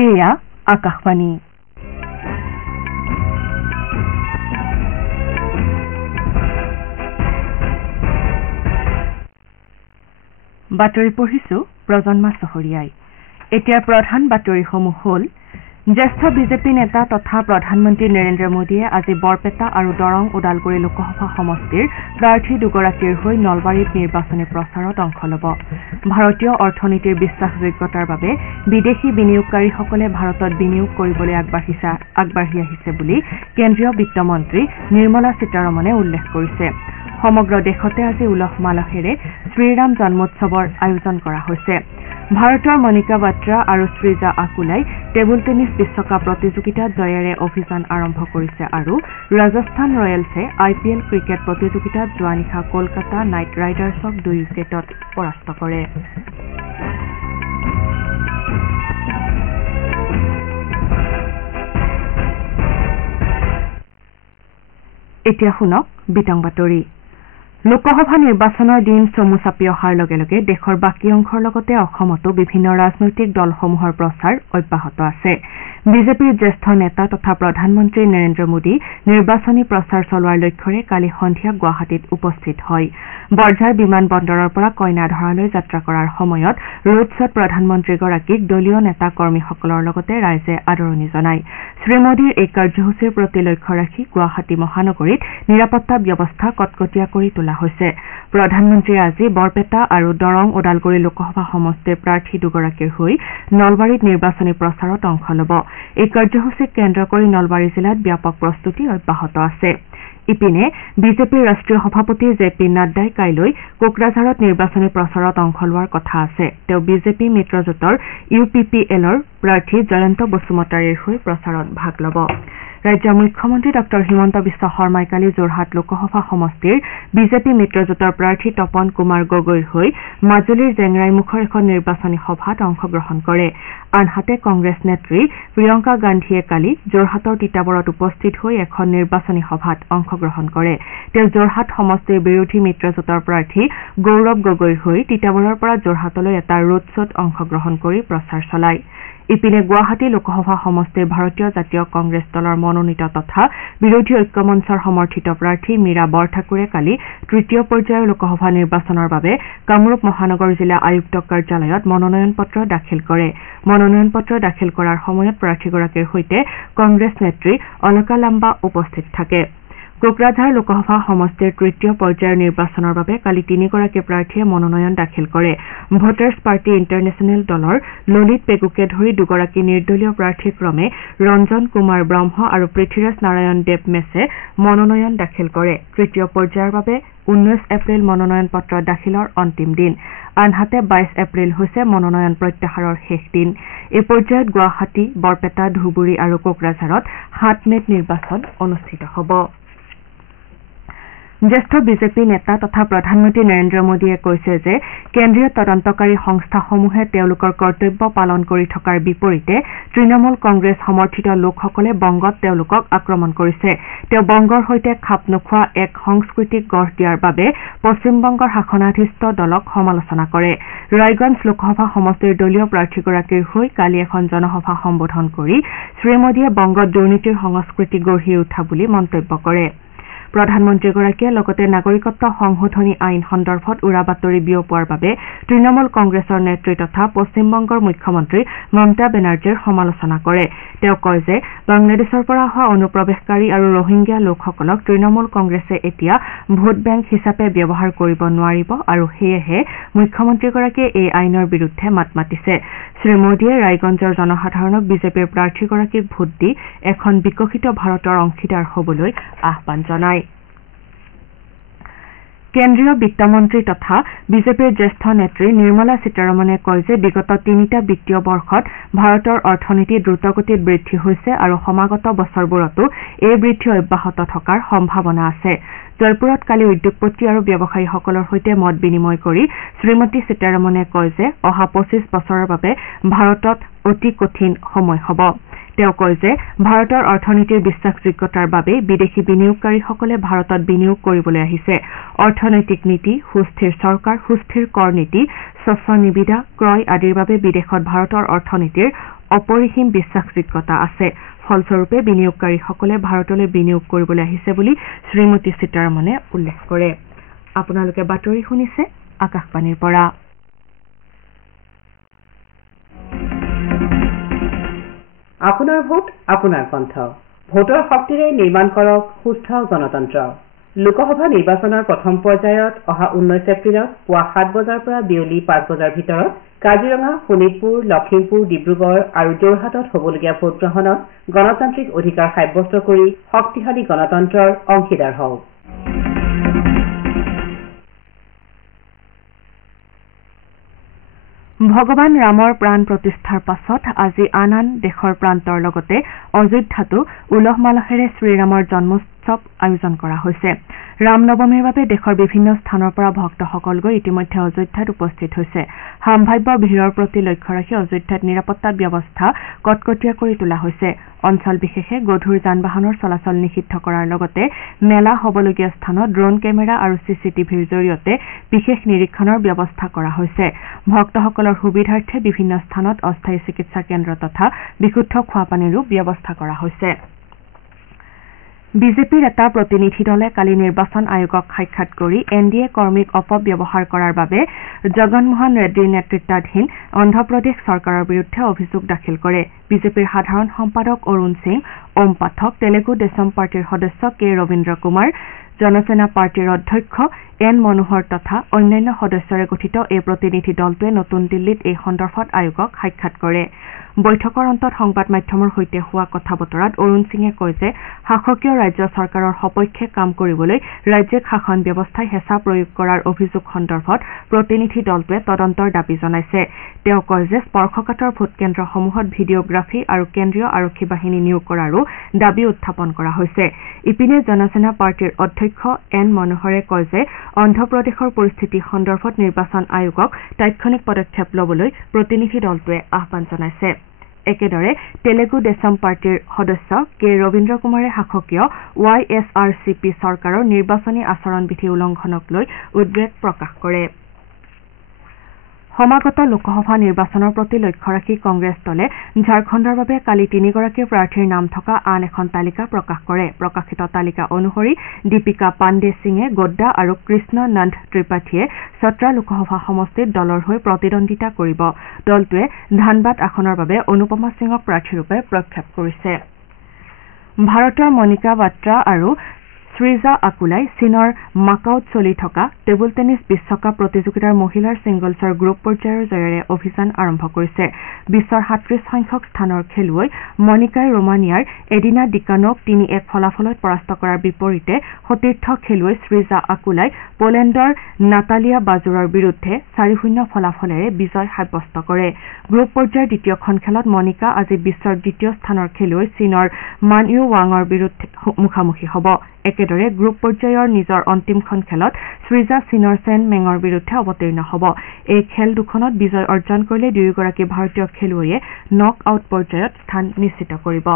এয়া আকাশবাণী বাতৰি পঢ়িছো প্ৰজন্মা চহৰীয়াই এতিয়া প্ৰধান বাতৰিসমূহ হ'ল জ্যেষ্ঠ বিজেপি নেতা তথা প্ৰধানমন্ত্ৰী নৰেন্দ্ৰ মোদীয়ে আজি বৰপেটা আৰু দৰং ওদালগুৰি লোকসভা সমষ্টিৰ প্ৰাৰ্থী দুগৰাকীৰ হৈ নলবাৰীত নিৰ্বাচনী প্ৰচাৰত অংশ ল'ব ভাৰতীয় অৰ্থনীতিৰ বিশ্বাসযোগ্যতাৰ বাবে বিদেশী বিনিয়োগকাৰীসকলে ভাৰতত বিনিয়োগ কৰিবলৈ আগবাঢ়ি আহিছে বুলি কেন্দ্ৰীয় বিত্তমন্ত্ৰী নিৰ্মলা সীতাৰমণে উল্লেখ কৰিছে সমগ্ৰ দেশতে আজি উলহ মালহেৰে শ্ৰীৰাম জন্মোৎসৱৰ আয়োজন কৰা হৈছে ভাৰতৰ মণিকা বাট্ৰা আৰু শ্ৰীজা আকুলাই টেবুল টেনিছ বিশ্বকাপ প্ৰতিযোগিতাত জয়েৰে অভিযান আৰম্ভ কৰিছে আৰু ৰাজস্থান ৰয়েলছে IPL ক্ৰিকেট প্ৰতিযোগিতাত যোৱা নিশা কলকাতা নাইট ৰাইডাৰ্ছক 2 উইকেটত পৰাস্ত কৰে এতিয়া শুনক বিতং বাতৰি লোকসভা নিৰ্বাচনৰ দিন চমু চাপি অহাৰ লগে লগে দেশৰ বাকী অংশৰ লগতে অসমতো বিভিন্ন ৰাজনৈতিক দলসমূহৰ প্ৰচাৰ অব্যাহত আছে বিজেপিৰ জ্যেষ্ঠ নেতা তথা প্ৰধানমন্ত্ৰী নৰেন্দ্ৰ মোদী নিৰ্বাচনী প্ৰচাৰ চলোৱাৰ লক্ষ্যৰে কালি সন্ধিয়া গুৱাহাটীত উপস্থিত হয় বৰঝাৰ বিমান বন্দৰৰ পৰা কইনাধৰালৈ যাত্ৰা কৰাৰ সময়ত ৰোড শ্বত প্ৰধানমন্ত্ৰীগৰাকীক দলীয় নেতা কৰ্মীসকলৰ লগতে ৰাইজে আদৰণি জনায় শ্ৰীমোদীৰ এই কাৰ্যসূচীৰ প্ৰতি লক্ষ্য ৰাখি গুৱাহাটী মহানগৰীত নিৰাপত্তা ব্যৱস্থা কটকটীয়া কৰি তোলা হৈছে প্ৰধানমন্ত্ৰীয়ে আজি বৰপেটা আৰু দৰং ওদালগুৰি লোকসভা সমষ্টিৰ প্ৰাৰ্থী দুগৰাকীৰ হৈ নলবাৰীত নিৰ্বাচনী প্ৰচাৰত অংশ ল'ব এই কাৰ্যসূচীক কেন্দ্ৰ কৰি নলবাৰী জিলাত ব্যাপক প্ৰস্তুতি অব্যাহত আছে ইপিনে বিজেপিৰ ৰাষ্ট্ৰীয় সভাপতি জেপি নাড্ডাই কাইলৈ কোকৰাঝাৰত নিৰ্বাচনী প্ৰচাৰত অংশ লোৱাৰ কথা আছে তেওঁ বিজেপি মিত্ৰজোঁটৰ UPPLৰ প্ৰাৰ্থী জয়ন্ত বসুমতাৰীৰ হৈ প্ৰচাৰত ভাগ ল'ব ৰাজ্যৰ মুখ্যমন্ত্ৰী ডঃ হিমন্ত বিশ্ব শৰ্মাই কালি যোৰহাট লোকসভা সমষ্টিৰ বিজেপি মিত্ৰজোঁটৰ প্ৰাৰ্থী তপন কুমাৰ গগৈৰ হৈ মাজুলীৰ জেংৰাইমুখৰ এখন নিৰ্বাচনী সভাত অংশগ্ৰহণ কৰে আনহাতে কংগ্ৰেছ নেত্ৰী প্ৰিয়ংকা গান্ধীয়ে কালি যোৰহাটৰ তিতাবৰত উপস্থিত হৈ এখন নিৰ্বাচনী সভাত অংশগ্ৰহণ কৰে তেওঁ যোৰহাট সমষ্টিৰ বিৰোধী মিত্ৰজোঁটৰ প্ৰাৰ্থী গৌৰৱ গগৈৰ হৈ তিতাবৰৰ পৰা যোৰহাটলৈ এটা ৰোড শ্বত অংশগ্ৰহণ কৰি প্ৰচাৰ চলায় ইপিনে গুৱাহাটী লোকসভা সমষ্টিৰ ভাৰতীয় জাতীয় কংগ্ৰেছ দলৰ মনোনীত তথা বিৰোধী ঐক্যমঞ্চৰ সমৰ্থিত প্ৰাৰ্থী মীৰা বৰঠাকুৰে কালি তৃতীয় পৰ্যায়ৰ লোকসভা নিৰ্বাচনৰ বাবে কামৰূপ মহানগৰ জিলা আয়ুক্ত কাৰ্যালয়ত মনোনয়ন পত্ৰ দাখিল কৰে মনোনয়ন পত্ৰ দাখিল কৰাৰ সময়ত প্ৰাৰ্থীগৰাকীৰ সৈতে কংগ্ৰেছ নেত্ৰী অলকা লাম্বা উপস্থিত থাকে কোকৰাঝাৰ লোকসভা সমষ্টিৰ তৃতীয় পৰ্যায়ৰ নিৰ্বাচনৰ বাবে কালি 3গৰাকী প্ৰাৰ্থীয়ে মনোনয়ন দাখিল কৰে ভোটাৰ্ছ পাৰ্টি ইণ্টাৰনেশ্যনেল দলৰ ললিত পেগুকে ধৰি 2গৰাকী নিৰ্দলীয় প্ৰাৰ্থী ক্ৰমে ৰঞ্জন কুমাৰ ব্ৰহ্ম আৰু পৃথ্বীৰাজ নাৰায়ণ দেৱ মেছে মনোনয়ন দাখিল কৰে তৃতীয় পৰ্যায়ৰ বাবে 19 এপ্ৰিল মনোনয়ন পত্ৰ দাখিলৰ অন্তিম দিন আনহাতে 22 এপ্ৰিল হৈছে মনোনয়ন প্ৰত্যাহাৰৰ শেষ দিন এই পৰ্যায়ত গুৱাহাটী বৰপেটা ধুবুৰী আৰু কোকৰাঝাৰত 7 মেত নিৰ্বাচন অনুষ্ঠিত হ'ব জ্যেষ্ঠ বিজেপি নেতা তথা প্ৰধানমন্ত্ৰী নৰেন্দ্ৰ মোদীয়ে কৈছে যে কেন্দ্ৰীয় তদন্তকাৰী সংস্থাসমূহে তেওঁলোকৰ কৰ্তব্য পালন কৰি থকাৰ বিপৰীতে তৃণমূল কংগ্ৰেছ সমৰ্থিত লোকসকলে বংগত তেওঁলোকক আক্ৰমণ কৰিছে তেওঁ বংগৰ সৈতে খাপ নোখোৱা এক সংস্কৃতিক গঢ় দিয়াৰ বাবে পশ্চিমবংগৰ শাসনাধিষ্ঠ দলক সমালোচনা কৰে ৰায়গঞ্জ লোকসভা সমষ্টিৰ দলীয় প্ৰাৰ্থীগৰাকীৰ হৈ কালি এখন জনসভা সম্বোধন কৰি শ্ৰীমোদীয়ে বংগত দুৰ্নীতিৰ সংস্কৃতি গঢ়ি উঠা বুলি মন্তব্য কৰে প্ৰধানমন্ত্ৰীগৰাকীয়ে লগতে নাগৰিকত্ব সংশোধনী আইন সন্দৰ্ভত উৰা বাতৰি বিয়পোৱাৰ বাবে তৃণমূল কংগ্ৰেছৰ নেত্ৰী তথা পশ্চিমবংগৰ মুখ্যমন্ত্ৰী মমতা বেনাৰ্জীৰ সমালোচনা কৰে তেওঁ কয় যে বাংলাদেশৰ পৰা অহা অনুপ্ৰৱেশকাৰী আৰু ৰোহিংগীয়া লোকসকলক তৃণমূল কংগ্ৰেছে এতিয়া ভোট বেংক হিচাপে ব্যৱহাৰ কৰিব নোৱাৰিব আৰু সেয়েহে মুখ্যমন্ত্ৰীগৰাকীয়ে এই আইনৰ বিৰুদ্ধে মাত মাতিছে শ্ৰীমোদীয়ে ৰায়গঞ্জৰ জনসাধাৰণক বিজেপিৰ প্ৰাৰ্থীগৰাকীক ভোট দি এখন বিকশিত ভাৰতৰ অংশীদাৰ হ'বলৈ আহ্বান জনায় কেন্দ্ৰীয় বিত্তমন্ত্ৰী তথা বিজেপিৰ জ্যেষ্ঠ নেত্ৰী নিৰ্মলা সীতাৰমণে কয় যে বিগত 3টা বিত্তীয় বৰ্ষত ভাৰতৰ অৰ্থনীতি দ্ৰুতগতিত বৃদ্ধি হৈছে আৰু সমাগত বছৰবোৰতো এই বৃদ্ধি অব্যাহত থকাৰ সম্ভাৱনা আছে জয়পুৰত কালি উদ্যোগপতি আৰু ব্যৱসায়ীসকলৰ সৈতে মত বিনিময় কৰি শ্ৰীমতী সীতাৰমণে কয় যে অহা 25 বছৰৰ বাবে ভাৰতত অতি কঠিন সময় হ'ব তেওঁ কয় যে ভাৰতৰ অৰ্থনীতিৰ বিশ্বাসযোগ্যতাৰ বাবে বিদেশী বিনিয়োগকাৰীসকলে ভাৰতত বিনিয়োগ কৰিবলৈ আহিছে অৰ্থনৈতিক নীতি সুস্থিৰ চৰকাৰ সুস্থিৰ কৰ নীতি স্বচ্ছ নিবিদা ক্ৰয় আদিৰ বাবে বিদেশত ভাৰতৰ অৰ্থনীতিৰ অপৰিসীম বিশ্বাসযোগ্যতা আছে ফলস্বৰূপে বিনিয়োগকাৰীসকলে ভাৰতলৈ বিনিয়োগ কৰিবলৈ আহিছে বুলি শ্ৰীমতী সীতাৰমণে উল্লেখ কৰে আপোনালোকে বাতৰি শুনিছে আকাশবাণীৰ পৰা আপোনাৰ ভোট আপোনাৰ কণ্ঠ ভোটৰ শক্তিৰে নিৰ্মাণ কৰক সুস্থ গণতন্ত্ৰ লোকসভা নিৰ্বাচনৰ প্ৰথম পৰ্যায়ত অহা 19 এপ্ৰিলত পুৱা 7 বজাৰ পৰা বিয়লি 5 বজাৰ ভিতৰত কাজিৰঙা শোণিতপুৰ লখিমপুৰ ডিব্ৰুগড় আৰু যোৰহাটত হ'বলগীয়া ভোটগ্ৰহণত গণতান্ত্ৰিক অধিকাৰ সাব্যস্ত কৰি শক্তিশালী গণতন্ত্ৰৰ অংশীদাৰ হওক ভগৱান ৰামৰ প্ৰাণ প্ৰতিষ্ঠাৰ পাছত আজি আন দেশৰ প্ৰান্তৰ লগতে অযোধ্যাতো উলহ মালহেৰে শ্ৰীৰামৰ জন্মোৎসৱ আয়োজন কৰা হৈছে ৰাম নৱমীৰ বাবে দেশৰ বিভিন্ন স্থানৰ পৰা ভক্তসকল গৈ ইতিমধ্যে অযোধ্যাত উপস্থিত হৈছে সাম্ভাব্য ভিৰৰ প্ৰতি লক্ষ্য ৰাখি অযোধ্যাত নিৰাপত্তা ব্যৱস্থা কটকটীয়া কৰি তোলা হৈছে অঞ্চল বিশেষে গধুৰ যান বাহনৰ চলাচল নিষিদ্ধ কৰাৰ লগতে মেলা হ'বলগীয়া স্থানত ড্ৰোন কেমেৰা আৰু চিচিটিভিৰ জৰিয়তে বিশেষ নিৰীক্ষণৰ ব্যৱস্থা কৰা হৈছে ভক্তসকলৰ সুবিধাৰ্থে বিভিন্ন স্থানত অস্থায়ী চিকিৎসা কেন্দ্ৰ তথা বিশুদ্ধ খোৱাপানীৰো ব্যৱস্থা কৰা হৈছে বিজেপিৰ এটা প্ৰতিনিধি দলে কালি নিৰ্বাচন আয়োগক সাক্ষাৎ কৰি এনডিএ কৰ্মীক অপব্যৱহাৰ কৰাৰ বাবে জগনমোহন ৰেড্ডীৰ নেতৃত্বাধীন অন্ধ্ৰপ্ৰদেশ চৰকাৰৰ বিৰুদ্ধে অভিযোগ দাখিল কৰে বিজেপিৰ সাধাৰণ সম্পাদক অৰুণ সিং ওম পাঠক তেলেগু দেশম পাৰ্টীৰ সদস্য কে ৰবীন্দ্ৰ কুমাৰ জনসেনা পাৰ্টীৰ অধ্যক্ষ এন মনোহৰ তথা অন্যান্য সদস্যৰে গঠিত এই প্ৰতিনিধি দলটোৱে নতুন দিল্লীত এই সন্দৰ্ভত আয়োগক সাক্ষাৎ কৰে বৈঠকৰ অন্তত সংবাদ মাধ্যমৰ সৈতে হোৱা কথা বতৰাত অৰুণ সিঙে কয় যে শাসকীয় ৰাজ্য চৰকাৰৰ সপক্ষে কাম কৰিবলৈ ৰাজ্যিক শাসন ব্যৱস্থাই হেঁচা প্ৰয়োগ কৰাৰ অভিযোগ সন্দৰ্ভত প্ৰতিনিধি দলটোৱে তদন্তৰ দাবী জনাইছে তেওঁ কয় যে স্পৰ্শকাতৰ ভোটকেন্দ্ৰসমূহত ভিডিঅগ্ৰাফী আৰু কেন্দ্ৰীয় আৰক্ষী বাহিনী নিয়োগ কৰাৰো দাবী উত্থাপন কৰা হৈছে ইপিনে জনসেনা পাৰ্টীৰ অধ্যক্ষ এন মনোহৰে কয় যে অন্ধ্ৰপ্ৰদেশৰ পৰিস্থিতি সন্দৰ্ভত নিৰ্বাচন আয়োগক তাৎক্ষণিক পদক্ষেপ ল'বলৈ প্ৰতিনিধি দলটোৱে আহ্বান জনাইছে একেদৰে তেলেগু দেশম পাৰ্টীৰ সদস্য কে ৰবীন্দ্ৰ কুমাৰে শাসকীয় YSRCP চৰকাৰৰ নিৰ্বাচনী আচৰণ বিধি উলংঘনক লৈ উদ্বেগ প্ৰকাশ কৰে সমাগত লোকসভা নিৰ্বাচনৰ প্ৰতি লক্ষ্য ৰাখি কংগ্ৰেছ দলে ঝাৰখণ্ডৰ বাবে কালি 3গৰাকী প্ৰাৰ্থীৰ নাম থকা আন এখন তালিকা প্ৰকাশ কৰে প্ৰকাশিত তালিকা অনুসৰি দীপিকা পাণ্ডে সিঙে গোড্ডা আৰু কৃষ্ণ নন্দ ত্ৰিপাঠীয়ে সত্ৰা লোকসভা সমষ্টিত দলৰ হৈ প্ৰতিদ্বন্দ্বিতা কৰিব দলটোৱে ধানবাদ আসনৰ বাবে অনুপমা সিঙক প্ৰাৰ্থীৰূপে প্ৰক্ষেপ কৰিছে ভাৰতৰ মণিকা বাত্ৰা আৰু শ্ৰীজা আকুলাই চীনৰ মাকাওত চলি থকা টেবুল টেনিছ বিশ্বকাপ প্ৰতিযোগিতাৰ মহিলাৰ ছিংগলছৰ গ্ৰুপ পৰ্যায়ৰ জয়েৰে অভিযান আৰম্ভ কৰিছে বিশ্বৰ ৩৭ সংখ্যক স্থানৰ খেলুৱৈ মণিকাই ৰোমানিয়াৰ এডিনা ডিকানোক ৩-১ ফলাফলত পৰাস্ত কৰাৰ বিপৰীতে সতীৰ্থ খেলুৱৈ শ্ৰীজা আকুলাই পোলেণ্ডৰ নাটালিয়া বাজুৰৰ বিৰুদ্ধে ৪-০ ফলাফলেৰে বিজয় সাব্যস্ত কৰে গ্ৰুপ পৰ্যায়ৰ দ্বিতীয়খন খেলত মণিকা আজি বিশ্বৰ দ্বিতীয় স্থানৰ খেলুৱৈ চীনৰ মান ইউ ৱাঙৰ বিৰুদ্ধে মুখামুখি হ'ব একেদৰে গ্ৰুপ পৰ্যায়ৰ নিজৰ অন্তিমখন খেলত শ্ৰীজা চীনৰ চেন মেঙৰ বিৰুদ্ধে অৱতীৰ্ণ হ'ব এই খেল দুখনত বিজয় অৰ্জন কৰিলে দুয়োগৰাকী ভাৰতীয় খেলুৱৈয়ে নক আউট পৰ্যায়ত স্থান নিশ্চিত কৰিব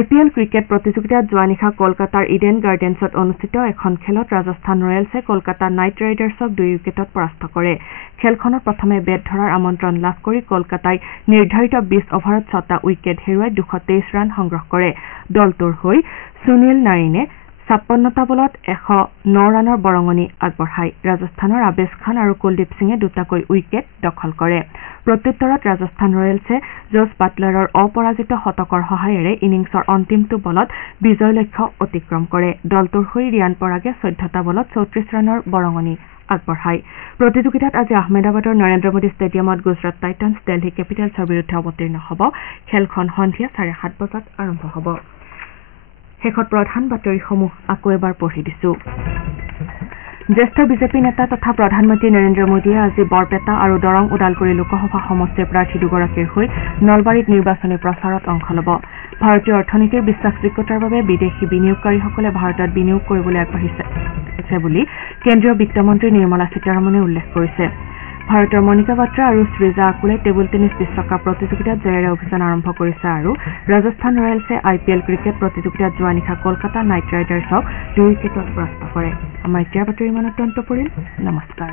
IPL ক্ৰিকেট প্ৰতিযোগিতাত যোৱা নিশা কলকাতাৰ ইডেন গাৰ্ডেন্সত অনুষ্ঠিত এখন খেলত ৰাজস্থান ৰয়েলছে কলকাতা নাইট ৰাইডাৰ্ছক 2 উইকেটত পৰাস্ত কৰে খেলখনত প্ৰথমে বেট ধৰাৰ আমন্ত্ৰণ লাভ কৰি কলকাতাই নিৰ্ধাৰিত 20 অভাৰত 6টা উইকেট হেৰুৱাই 223 ৰান সংগ্ৰহ কৰে দলটোৰ হৈ সুনীল নাৰিনে 56টা বলত 109 ৰানৰ বৰঙণি আগবঢ়ায় ৰাজস্থানৰ আবেশ খান আৰু কুলদীপ সিঙে দুটাকৈ উইকেট দখল কৰে প্ৰত্যুত্তৰত ৰাজস্থান ৰয়েলছে জছ বাটলাৰৰ অপৰাজিত শতকৰ সহায়েৰে ইনিংছৰ অন্তিমটো বলত বিজয় লক্ষ্য অতিক্ৰম কৰে দলটোৰ হৈ ৰিয়ান পৰাগে 14টা বলত 34 ৰানৰ বৰঙণি আগবঢ়ায় প্ৰতিযোগিতাত আজি আহমেদাবাদৰ নৰেন্দ্ৰ মোদী ষ্টেডিয়ামত গুজৰাট টাইটান্ছ দিল্লী কেপিটেলছৰ বিৰুদ্ধে অৱতীৰ্ণ হ'ব খেলখন সন্ধিয়া 7:30 বজাত আৰম্ভ হ'ব শেষত প্ৰধান বাতৰিসমূহ আকৌ এবাৰ পঢ়ি দিছো জ্যেষ্ঠ বিজেপি নেতা তথা প্ৰধানমন্ত্ৰী নৰেন্দ্ৰ মোদীয়ে আজি বৰপেটা আৰু দৰং ওদালগুৰি লোকসভা সমষ্টিৰ প্ৰাৰ্থী দুগৰাকীৰ হৈ নলবাৰীত নিৰ্বাচনী প্ৰচাৰত অংশ ল'ব ভাৰতীয় অৰ্থনীতিৰ বিশ্বাসযোগ্যতাৰ বাবে বিদেশী বিনিয়োগকাৰীসকলে ভাৰতত বিনিয়োগ কৰিবলৈ আগবাঢ়িছে বুলি কেন্দ্ৰীয় বিত্তমন্ত্ৰী নিৰ্মলা সীতাৰমণে উল্লেখ কৰিছে ভাৰতৰ মণিকা বাত্ৰা আৰু শ্ৰীজা আকুলাই টেবুল টেনিছ বিশ্বকাপ প্ৰতিযোগিতাত জয়েৰে অভিযান আৰম্ভ কৰিছে আৰু ৰাজস্থান ৰয়েলছে IPL ক্ৰিকেট প্ৰতিযোগিতাত যোৱা নিশা কলকাতা নাইট ৰাইডাৰ্ছক 2 উইকেটত পৰাস্ত কৰে আমাৰ এতিয়া বাতৰি ইমানতে অন্ত পৰিল নমস্কাৰ